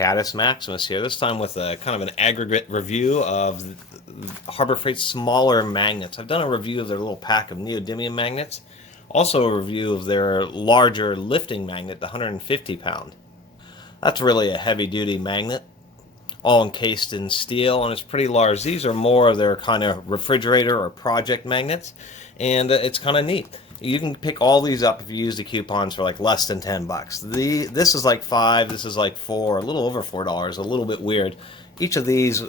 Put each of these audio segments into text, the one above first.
Caddis Maximus here, this time with a kind of an aggregate review of Harbor Freight's smaller magnets. I've done a review of their little pack of neodymium magnets, also a review of their larger lifting magnet, the 150 pound. That's really a heavy duty magnet, all encased in steel, and it's pretty large. These are more of their kind of refrigerator or project magnets, and it's kind of neat. You can pick all these up if you use the coupons for like less than 10 bucks. This is like $5, this is like $4, a little over $4, a little bit weird. Each of these,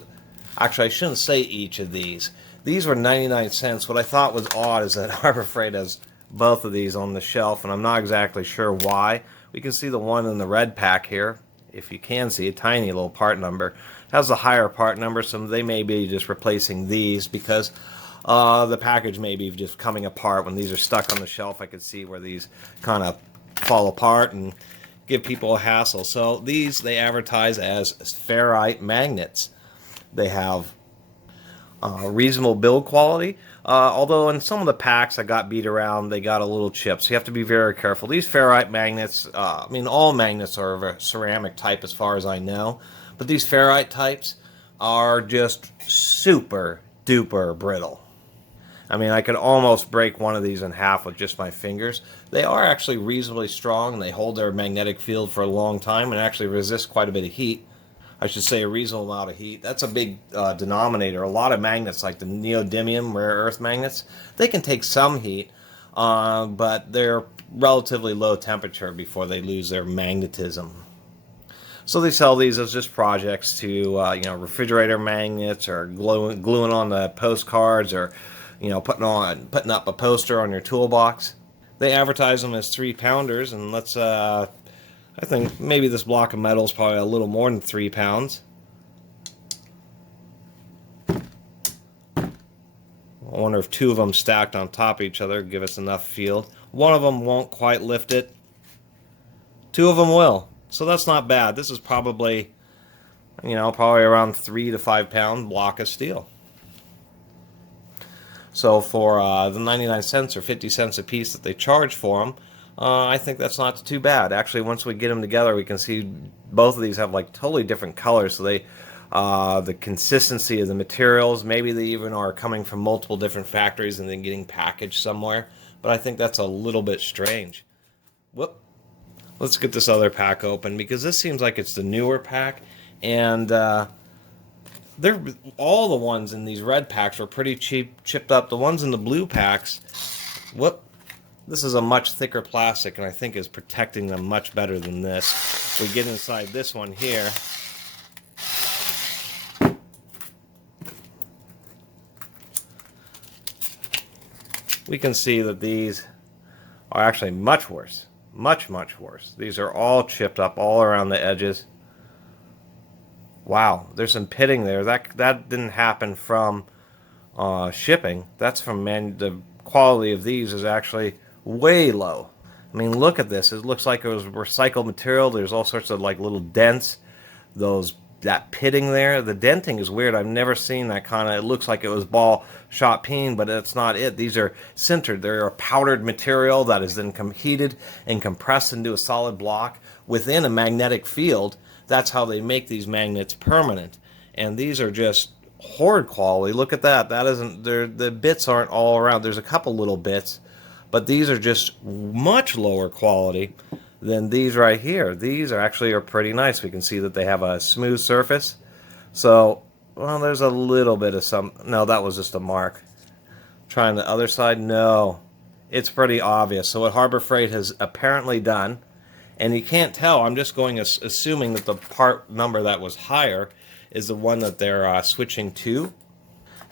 actually I shouldn't say each of these. These were 99 cents. What I thought was odd is that Harbor Freight has both of these on the shelf, and I'm not exactly sure why. We can see the one in the red pack here, if you can see a tiny little part number. It has a higher part number, so they may be just replacing these because the package may be just coming apart. When these are stuck on the shelf, I could see where these kind of fall apart and give people a hassle. So these they advertise as Ferrite Magnets. They have reasonable build quality, although in some of the packs I got beat around, they got a little chipped, so you have to be very careful. These Ferrite Magnets, I mean all magnets are of a ceramic type as far as I know, but these Ferrite types are just super duper brittle. I mean, I could almost break one of these in half with just my fingers. They are actually reasonably strong, and they hold their magnetic field for a long time and actually resist quite a bit of heat. I should say a reasonable amount of heat. That's a big denominator. A lot of magnets, like the neodymium rare earth magnets, they can take some heat, but they're relatively low temperature before they lose their magnetism. So they sell these as just projects to, you know, refrigerator magnets, or gluing on the postcards, or you know, putting up a poster on your toolbox. They advertise them as 3-pounders, and let's I think maybe this block of metal is probably a little more than 3 pounds. I wonder if 2 of them stacked on top of each other give us enough field. One of them won't quite lift it. 2 of them will. So that's not bad. This is probably, you know, probably around 3 to 5 pound block of steel. So for the 99 cents or 50 cents a piece that they charge for them, I think that's not too bad. Actually, once we get them together, we can see both of these have like totally different colors. So they, the consistency of the materials, maybe they even are coming from multiple different factories and then getting packaged somewhere. But I think that's a little bit strange. Whoop. Let's get this other pack open, because this seems like it's the newer pack, and all the ones in these red packs are pretty cheap, chipped up. The ones in the blue packs, whoop, this is a much thicker plastic, and I think is protecting them much better than this. We get inside this one here. We can see that these are actually much worse. Much, much worse. These are all chipped up all around the edges. Wow, there's some pitting there. That didn't happen from shipping. That's from the quality of these is actually way low. I mean, look at this. It looks like it was recycled material. There's all sorts of like little dents. That pitting there. The denting is weird. I've never seen that kind of. It looks like it was ball shot peen, but it's not it. These are sintered. They're a powdered material that is then heated and compressed into a solid block within a magnetic field. That's how they make these magnets permanent. And these are just horrid quality. Look at that. That isn't. The bits aren't all around. There's a couple little bits, but these are just much lower quality than these right here. These are pretty nice. We can see that they have a smooth surface. So, well, there's a little bit of some. No, that was just a mark. Trying the other side. No, it's pretty obvious. So what Harbor Freight has apparently done, and you can't tell. I'm just assuming that the part number that was higher is the one that they're switching to,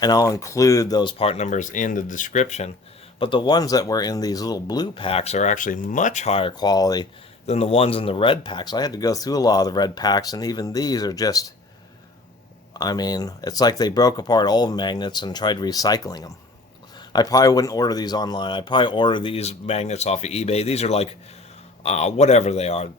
and I'll include those part numbers in the description. But the ones that were in these little blue packs are actually much higher quality than the ones in the red packs. I had to go through a lot of the red packs, and even these are just, I mean, it's like they broke apart old magnets and tried recycling them. I probably wouldn't order these online. I'd probably order these magnets off of eBay. These are like, whatever they are,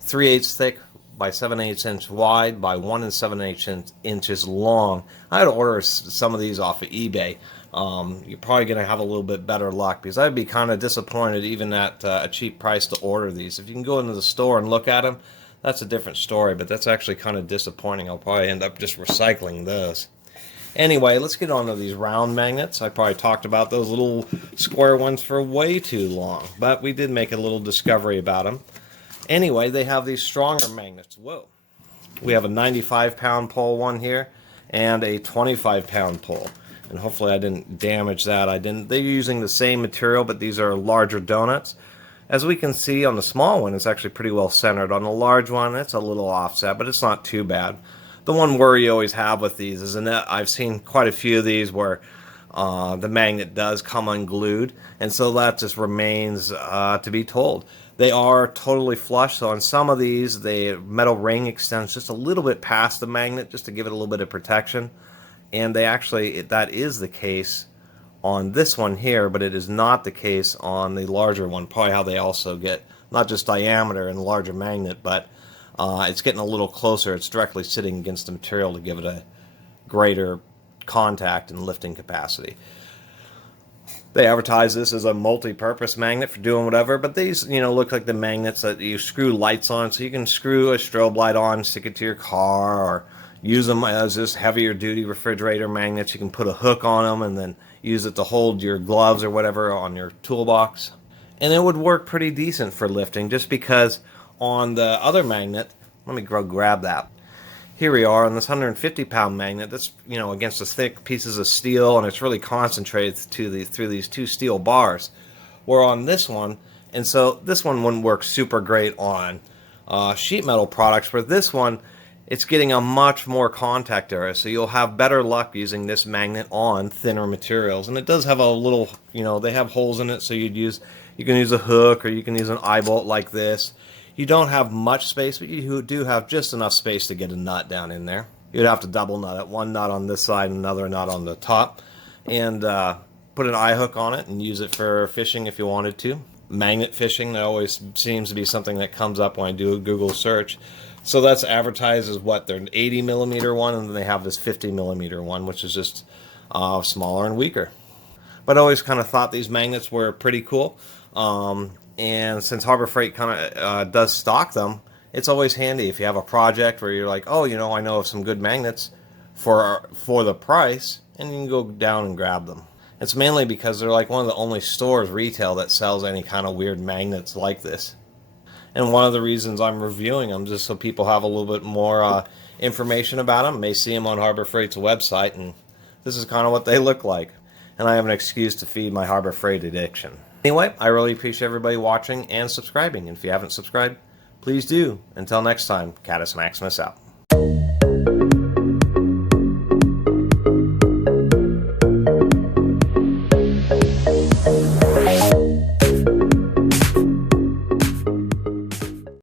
3/8 thick by 7/8 inch wide by 1 7/8 inches long. I had to order some of these off of eBay. You're probably going to have a little bit better luck, because I'd be kind of disappointed even at a cheap price to order these. If you can go into the store and look at them, that's a different story, but that's actually kind of disappointing. I'll probably end up just recycling those. Anyway, let's get on to these round magnets. I probably talked about those little square ones for way too long, but we did make a little discovery about them. Anyway, they have these stronger magnets. Whoa. We have a 95-pound pole one here and a 25-pound pole. And hopefully I didn't damage that. I didn't. They're using the same material, but these are larger donuts. As we can see on the small one, it's actually pretty well centered. On the large one, it's a little offset, but it's not too bad. The one worry you always have with these is that I've seen quite a few of these where the magnet does come unglued, and so that just remains to be told. They are totally flush, so on some of these, the metal ring extends just a little bit past the magnet just to give it a little bit of protection. And they actually, that is the case on this one here, but it is not the case on the larger one. Probably how they also get not just diameter and larger magnet, but it's getting a little closer. It's directly sitting against the material to give it a greater contact and lifting capacity. They advertise this as a multi-purpose magnet for doing whatever, but these, look like the magnets that you screw lights on, so you can screw a strobe light on, stick it to your car, or use them as this heavier duty refrigerator magnets. You can put a hook on them and then use it to hold your gloves or whatever on your toolbox. And it would work pretty decent for lifting, just because on the other magnet, let me go grab that. Here we are on this 150-pound magnet that's, against the thick pieces of steel, and it's really concentrated through these two steel bars. We're on this one, and so this one wouldn't work super great on sheet metal products, where this one, it's getting a much more contact area, so you'll have better luck using this magnet on thinner materials. And it does have a little, they have holes in it, so you can use a hook, or you can use an eye bolt like this. You don't have much space, but you do have just enough space to get a nut down in there. You'd have to double nut it, one nut on this side and another nut on the top, and put an eye hook on it and use it for fishing if you wanted to. Magnet fishing, that always seems to be something that comes up when I do a Google search. So that's advertised as what, they're an 80 millimeter one, and then they have this 50 millimeter one, which is just smaller and weaker. But I always kind of thought these magnets were pretty cool. And since Harbor Freight kind of does stock them, it's always handy if you have a project where you're like, oh, I know of some good magnets for the price, and you can go down and grab them. It's mainly because they're like one of the only stores retail that sells any kind of weird magnets like this. And one of the reasons I'm reviewing them, just so people have a little bit more information about them, may see them on Harbor Freight's website, and this is kind of what they look like. And I have an excuse to feed my Harbor Freight addiction. Anyway, I really appreciate everybody watching and subscribing. And if you haven't subscribed, please do. Until next time, Catus Maximus out.